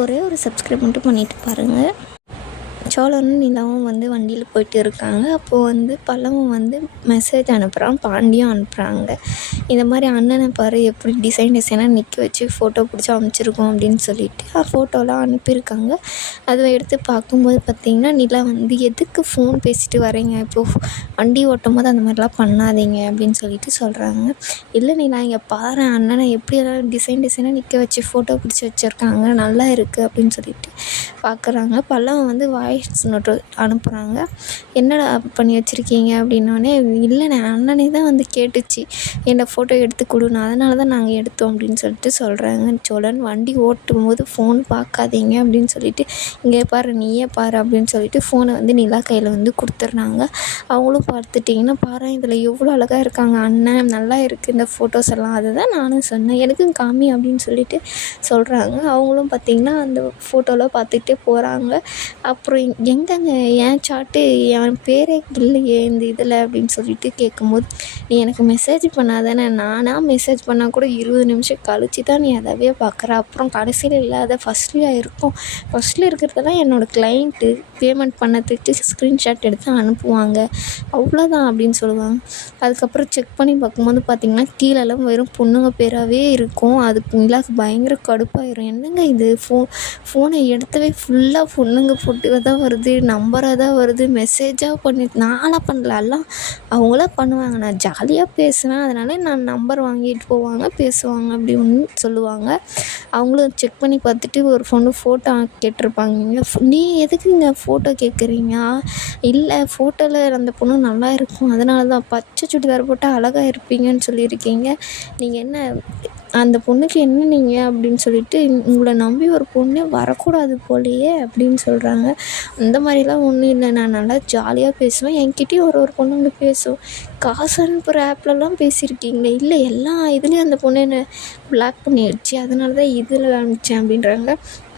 ஒரே ஒரு சப்ஸ்கிரைப் மட்டும் பண்ணிவிட்டு பாருங்கள். சோழனும் நிலாவும் வந்து வண்டியில் போயிட்டு இருக்காங்க. அப்போது வந்து பல்லவன் வந்து மெசேஜ் அனுப்புகிறான், பாண்டியும் அனுப்புகிறாங்க. இந்த மாதிரி அண்ணனை பாரு எப்படி டிசைனாக நிற்க வச்சு ஃபோட்டோ பிடிச்சி அனுப்பிச்சிருக்கோம் அப்படின்னு சொல்லிட்டு ஃபோட்டோலாம் அனுப்பியிருக்காங்க. அதை எடுத்து பார்க்கும்போது பார்த்திங்கன்னா நிலா வந்து எதுக்கு ஃபோன் பேசிட்டு வரீங்க, இப்போது வண்டி ஓட்டும் போது அந்த மாதிரிலாம் பண்ணாதீங்க அப்படின்னு சொல்லிட்டு சொல்கிறாங்க. இல்லை நிலா இங்கே பாரு அண்ணனை எப்படி எல்லாம் டிசைனாக நிற்க வச்சு ஃபோட்டோ பிடிச்சி வச்சுருக்காங்க, நல்லா இருக்குது அப்படின்னு சொல்லிட்டு பார்க்குறாங்க. பல்லவன் வந்து வாய்ஸ் நோட்டு அனுப்புகிறாங்க. என்னடா பண்ணி வச்சுருக்கீங்க அப்படின்னோடனே, இல்லைண்ணே அண்ணனே தான் வந்து கேட்டுச்சு என்னை ஃபோட்டோ எடுத்து கொடுன்னு, அதனால தான் நாங்கள் எடுத்தோம் அப்படின்னு சொல்லிட்டு சொல்கிறாங்க. சோழன் வண்டி ஓட்டும் போது ஃபோன் பார்க்காதீங்க அப்படின்னு சொல்லிட்டு, இங்கே பாரு நீயே பாரு அப்படின்னு சொல்லிட்டு ஃபோனை வந்து நிலா கையில் வந்து கொடுத்துட்றாங்க. அவங்களும் பார்த்துட்டிங்கன்னா பாரு இதில் எவ்வளோ அழகாக இருக்காங்க அண்ணன், நல்லா இருக்குது இந்த ஃபோட்டோஸ் எல்லாம், அதை தான் நானும் சொன்னேன் எனக்கும் காமி அப்படின்னு சொல்லிட்டு சொல்கிறாங்க. அவங்களும் பார்த்திங்கன்னா அந்த ஃபோட்டோவில் பார்த்துக்கிட்டே போகிறாங்க. அப்புறம் எங்கங்க என் சாட்டு என் பேரே இல்லையே இந்த இதில் அப்படின்னு சொல்லிட்டு கேட்கும்போது, நீ எனக்கு மெசேஜ் பண்ணாதானே, நானாக மெசேஜ் பண்ணால் கூட 20 நிமிஷம் கழிச்சு தான் நீ அதவே பார்க்குற, அப்புறம் கடைசியில் இல்லாத ஃபஸ்ட்லியாக இருக்கும், ஃபஸ்ட்டில் இருக்கிறதெல்லாம் என்னோடய கிளைண்ட்டு பேமெண்ட் பண்ணதுக்கு ஸ்க்ரீன்ஷாட் எடுத்து அனுப்புவாங்க, அவ்வளோதான் அப்படின்னு சொல்லுவாங்க. அதுக்கப்புறம் செக் பண்ணி பார்க்கும்போது பார்த்திங்கன்னா கீழெல்லாம் வெறும் பொண்ணுங்க பேராகவே இருக்கும். அதுக்கு நிலாவுக்கு பயங்கர கடுப்பாயிரும். என்னங்க இது ஃபோனை எடுத்தவே ஃபுல்லாக பொண்ணுங்க ஃபோட்டோ தான் வருது, நம்பராக தான் வருது, மெசேஜாக பண்ணி நானாக பண்ணல, எல்லாம் அவங்களாம் பண்ணுவாங்க, நான் ஜாலியாக பேசுவேன் அதனால நான் நம்பர் வாங்கிட்டு போவாங்க பேசுவாங்க அப்படின்னு சொல்லுவாங்க. அவங்களும் செக் பண்ணி பார்த்துட்டு ஒரு பொண்ணு ஃபோட்டோ கேட்டிருப்பாங்க. நீ எதுக்குங்க ஃபோட்டோ கேட்குறீங்க, இல்லை ஃபோட்டோவில் அந்த பொண்ணு நல்லா இருக்கும் அதனால தான், பச்சை சுடிதார் போட்டால் அழகாக இருப்பீங்கன்னு சொல்லியிருக்கீங்க, நீங்கள் என்ன அந்த பொண்ணுக்கு என்ன நீங்கள் அப்படின்னு சொல்லிட்டு உங்களை நம்பி ஒரு பொண்ணே வரக்கூடாது போலையே அப்படின்னு சொல்கிறாங்க. அந்த மாதிரிலாம் ஒன்றும் இல்லை, நான் நல்லா ஜாலியாக பேசுவேன், என்கிட்டயும் ஒரு பொண்ணுங்க பேசும், காசு அனுப்புகிற ஆப்லலாம் பேசியிருக்கீங்களே, இல்லை எல்லா இதுலேயும் அந்த பொண்ணு என்னை பிளாக் பண்ணிடுச்சு அதனால தான் இதில் அனுப்பிச்சேன் அப்படின்றாங்க.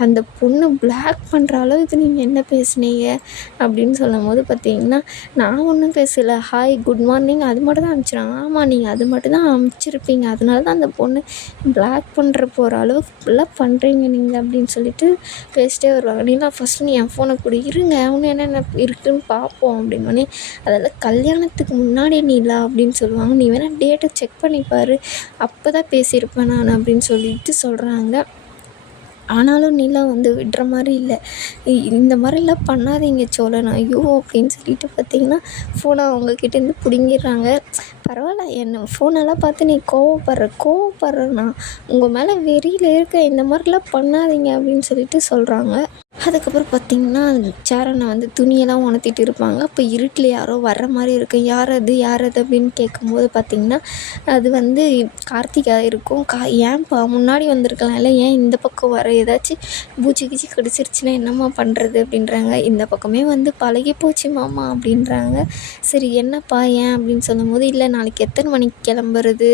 அந்த பொண்ணு பிளாக் பண்ணுற அளவுக்கு நீங்கள் என்ன பேசுனீங்க அப்படின்னு சொல்லும் போது பார்த்திங்கன்னா, நான் ஒன்றும் பேசலை, ஹாய் குட் மார்னிங் அது மட்டும் தான் அனுப்பிச்சிடுறாங்க. ஆமாம் நீங்கள் அது மட்டும் தான் அனுப்பிச்சிருப்பீங்க, அதனால தான் அந்த பொண்ணு பிளாக் பண்ணுற போகிற அளவுக்கு ஃபுல்லாக பண்ணுறீங்க நீங்கள் அப்படின்னு சொல்லிட்டு பேசிட்டே வருவாங்க. நீலாம் ஃபஸ்ட்டு நீ என் ஃபோனை கொடு, இருங்க அவனு என்னென்ன இருக்குதுன்னு பார்ப்போம் அப்படின்னோடனே, அதெல்லாம் கல்யாணத்துக்கு முன்னாடி நீலா அப்படின்னு சொல்லுவாங்க, நீ வேணால் டேட்டை செக் பண்ணிப்பார் அப்போ தான் பேசியிருப்பேன் நான் அப்படின்னு சொல்லிட்டு சொல்கிறாங்க. ஆனாலும் நிலா வந்து விடுற மாதிரி இல்லை, இந்த மாதிரிலாம் பண்ணாதீங்க சோழன் ஐயோ அப்படின்னு சொல்லிட்டு பார்த்திங்கன்னா ஃபோனை அவங்கக்கிட்டேருந்து பிடுங்கிடுறாங்க. பரவாயில்ல என்ன ஃபோனெல்லாம் பார்த்து நீ கோவப்படுறேன்னா உங்கள் மேலே வெறியில் இருக்க, இந்த மாதிரிலாம் பண்ணாதீங்க அப்படின்னு சொல்லிட்டு சொல்கிறாங்க. அதுக்கப்புறம் பார்த்திங்கன்னா சேரனை வந்து துணியெல்லாம் உணர்த்திட்டு இருப்பாங்க. அப்போ இருட்டில் யாரோ வர்ற மாதிரி இருக்குது, யார் அது அப்படின்னு கேட்கும்போது பார்த்திங்கன்னா அது வந்து கார்த்திகா இருக்கும். ஏன்ப்பா முன்னாடி வந்திருக்கலாம் இல்லை, ஏன் இந்த பக்கம் வர, ஏதாச்சும் பூச்சி கீச்சி கடிச்சிருச்சுன்னா என்னம்மா பண்ணுறது அப்படின்றாங்க. இந்த பக்கமே வந்து பழகி போச்சு மாமா அப்படின்றாங்க. சரி என்னப்பா ஏன் அப்படின்னு சொல்லும்போது, இல்லை நாளைக்கு எத்தனை மணிக்கு கிளம்புறது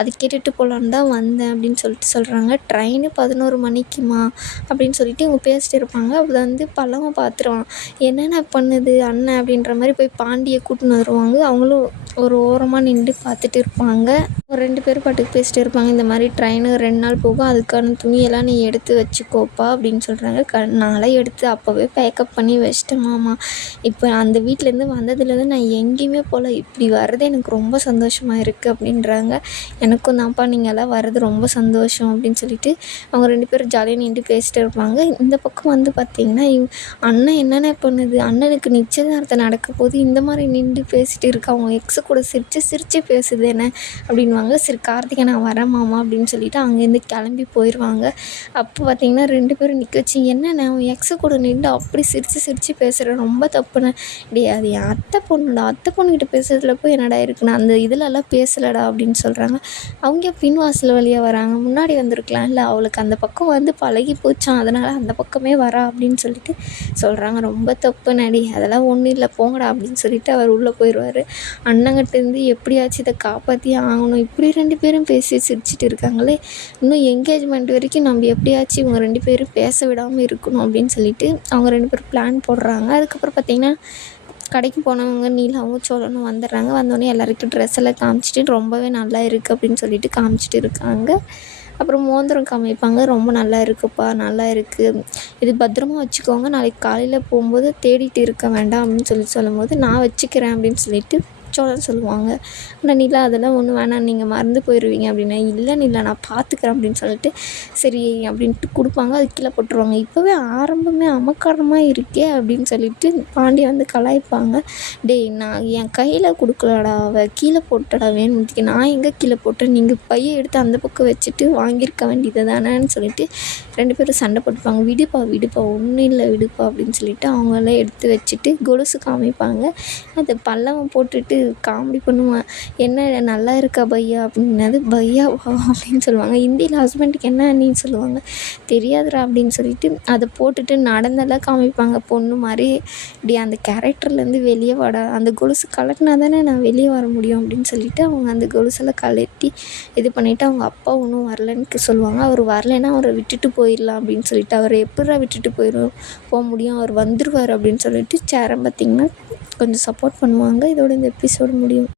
அது கேட்டுட்டு போகலான்னு தான் வந்தேன் அப்படின்னு சொல்லிட்டு சொல்கிறாங்க. ட்ரெயின் 11 மணிக்குமா அப்படின்னு சொல்லிட்டு இவங்க பேசிட்டு இருப்பாங்க. அதை வந்து பல்லவன் பார்த்துருவான், என்னென்ன பண்ணுது அண்ணன் அப்படின்ற மாதிரி போய் பாண்டியை கூட்டின்னு வருவாங்க. அவங்களும் ஒரு ஓரமாக நின்று பார்த்துட்டு இருப்பாங்க. ஒரு 2 பேர் பாட்டுக்கு பேசிட்டு இருப்பாங்க. இந்த மாதிரி ட்ரெயின் 2 நாள் போகும், அதுக்கான துணியெல்லாம் நீ எடுத்து வச்சுக்கோப்பா அப்படின்னு சொல்கிறாங்க. நான்லாம் எடுத்து அப்போவே பேக்கப் பண்ணி வச்சிட்டேன் மாமா, இப்போ அந்த வீட்டிலேருந்து வந்ததுலேருந்து நான் எங்கேயுமே போகல, இப்படி வர்றது எனக்கு ரொம்ப சந்தோஷமாக இருக்குது அப்படின்றாங்க. எனக்கும் தான்ப்பா நீங்கள் எல்லாம் வர்றது ரொம்ப சந்தோஷம் அப்படின்னு சொல்லிட்டு அவங்க 2 பேரும் ஜாலியாக நின்று பேசிட்டு இருப்பாங்க. இந்த பக்கம் வந்து பார்த்திங்கன்னா அண்ணன் என்னென்ன பண்ணுது, அண்ணனுக்கு நிச்சயதார்த்தம் நடக்க போது இந்த மாதிரி நின்று பேசிட்டு இருக்கு, அவங்க எக்ஸு கூட சிரித்து பேசுது என்ன அப்படின்வாங்க. சரி கார்த்திகை நான் வரேன் மாமா அப்படின்னு சொல்லிட்டு அங்கேருந்து கிளம்பி போயிடுவாங்க. அப்போ பார்த்திங்கன்னா 2 பேரும் நிற்க வச்சு, என்னென்ன அவன் எக்ஸு கூட நின்று அப்படி சிரித்து பேசுகிறேன், ரொம்ப தப்புண்ணே, டே அது என் அத்தை பொண்ணுடா, அத்தை பொண்ணுக்கிட்ட பேசுறதுல போய் என்னடா இருக்குண்ணா, அந்த இதிலெல்லாம் பேசலடா அப்படின்னு சொல்கிறாங்க. அவங்க பின்வாசல் வழியாக வராங்க, முன்னாடி வந்திருக்கலாம், இல்லை அவளுக்கு அந்த பக்கம் வந்து பழகி போச்சான் அதனால் அந்த பக்கமே வரா அப்படின்னு சொல்லிட்டு சொல்கிறாங்க. ரொம்ப தப்பு நடி, அதெல்லாம் ஒன்றும் இல்லை போங்கடா அப்படின்னு சொல்லிட்டு அவர் உள்ளே போயிடுவார். அண்ணங்கிட்டேருந்து எப்படியாச்சும் இதை காப்பாற்றி ஆகணும், இப்படி 2 பேரும் பேசி சிரிச்சிட்டு இருக்காங்களே, இன்னும் என்கேஜ்மெண்ட் வரைக்கும் நம்ம எப்படியாச்சும் இவங்க 2 பேரும் பேச விடாமல் இருக்கணும் அப்படின்னு சொல்லிட்டு அவங்க 2 பேரும் பிளான் போடுறாங்க. அதுக்கப்புறம் பார்த்திங்கன்னா கடைக்கு போனவங்க நீலாவும் சோழனும் வந்துடுறாங்க. வந்தோடனே எல்லாருக்கும் ட்ரெஸ் எல்லாம் காமிச்சிட்டு ரொம்பவே நல்லா இருக்குது அப்படின்னு சொல்லிட்டு காமிச்சிட்டு இருக்காங்க. அப்புறம் மோதிரம் காமிப்பாங்க. ரொம்ப நல்லா இருக்குப்பா, நல்லா இருக்குது, இது பத்திரமா வச்சுக்கோங்க, நாளைக்கு காலையில் போகும்போது தேடிட்டு இருக்க வேண்டாம் அப்படின்னு சொல்லும்போது நான் வச்சுக்கிறேன் அப்படின்னு சொல்லிட்டு சோழன் சொல்லுவாங்க. ஆனால் நிலா அதெல்லாம் ஒன்றும் வேணாம், நீங்கள் மறந்து போயிடுவீங்க அப்படின்னா, இல்லை நிலா நான் பார்த்துக்கிறேன் அப்படின்னு சொல்லிட்டு சரி அப்படின்ட்டு கொடுப்பாங்க. அது கீழே போட்டுருவாங்க. இப்போவே ஆரம்பமே அமக்காரமாக இருக்கே அப்படின்னு சொல்லிட்டு பாண்டியன் வந்து கலாய்ப்பாங்க. டேய் நான் என் கையில் கொடுக்கலடா, அவள் கீழே போட்டடா வேணும்னுக்கு, நான் எங்கே கீழே போட்டேன், நீங்கள் பையை எடுத்து அந்த பக்கம் வச்சுட்டு வாங்கியிருக்க வேண்டியது தானேன்னு சொல்லிட்டு 2 பேரும் சண்டை போட்டுப்பாங்க. விடுப்பா விடுப்பா ஒன்றும் இல்லை விடுப்பா அப்படின்னு சொல்லிட்டு அவங்களாம் எடுத்து வச்சுட்டு கொலுசு காமிப்பாங்க. அதை பல்லவன் போட்டுட்டு காமெடி பண்ணுவான். என்ன நல்லா இருக்கா பையா அப்படின்னது, பையாவா அப்படின்னு சொல்லுவாங்க. ஹிந்தியில் ஹஸ்பண்டுக்கு என்ன அண்ணின்னு சொல்லுவாங்க. தெரியாதுடா அப்படின்னு சொல்லிட்டு அதை போட்டுட்டு நடந்தெல்லாம் காமிப்பாங்க. பொண்ணு மாதிரி இப்படி அந்த கேரக்டர்லேருந்து வெளியே வாடா, அந்த கொலுசு கலட்டினா தானே நான் வெளியே வர முடியும் அப்படின்னு சொல்லிட்டு அவங்க அந்த கொலுசெல்லாம் கலட்டி இது பண்ணிவிட்டு அவங்க அப்பா ஒன்றும் வரலன்னு சொல்லுவாங்க. அவர் வரலைன்னா அவரை விட்டுட்டு போயிடலாம் அப்படின்னு சொல்லிட்டு, அவரை எப்படிடா விட்டுட்டு போக முடியும், அவர் வந்துடுவார் அப்படின்னு சொல்லிட்டு சேரம் பார்த்திங்கன்னா கொஞ்சம் சப்போர்ட் பண்ணுவாங்க. இதோட இந்த எபிசோடு முடியும்.